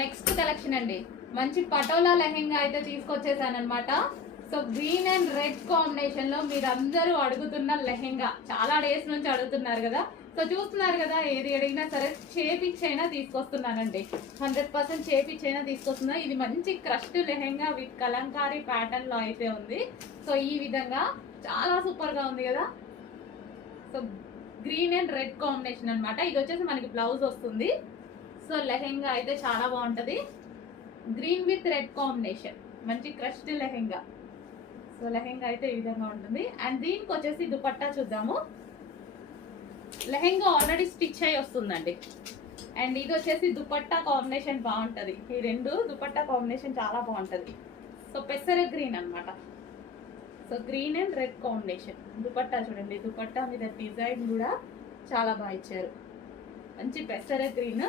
Next collection అండి, మంచి పటోలా లెహెంగా అయితే తీసుకొచ్చేసాను అనమాట. So green and red combination లో మీరందరూ అడుగుతున్న లెహెంగా, చాలా డేస్ నుంచి అడుగుతున్నారు కదా. సో చూస్తున్నారు కదా, ఏది అడిగినా సరే చేపిచ్చైనా తీసుకొస్తున్నానండి. 100% చేపిచ్చైనా తీసుకొస్తున్నా. ఇది మంచి crushed lehenga with Kalamkari pattern లో అయితే ఉంది. సో ఈ విధంగా చాలా సూపర్ గా ఉంది కదా. So green and red combination అనమాట. ఇది వచ్చేసి మనకి బ్లౌజ్ వస్తుంది. సో లెహెంగా అయితే చాలా బాగుంటది. గ్రీన్ విత్ రెడ్ కాంబినేషన్, మంచి క్రష్డ్ లెహెంగా. సో లెహెంగా అయితే ఈ విధంగా ఉంటుంది. అండ్ దీనికి వచ్చేసి దుపట్టా చూద్దాము. లెహెంగా ఆల్రెడీ స్టిచ్ అయి వస్తుందండి. అండ్ ఇది వచ్చేసి దుపట్టా కాంబినేషన్ బాగుంటది. ఈ రెండు దుపట్టా కాంబినేషన్ చాలా బాగుంటది. సో పెసర గ్రీన్ అనమాట. So green and red combination. Dupatta చూడండి, దుపట్టా మీద డిజైన్ కూడా చాలా బాగా ఇచ్చారు. మంచి పెసర గ్రీన్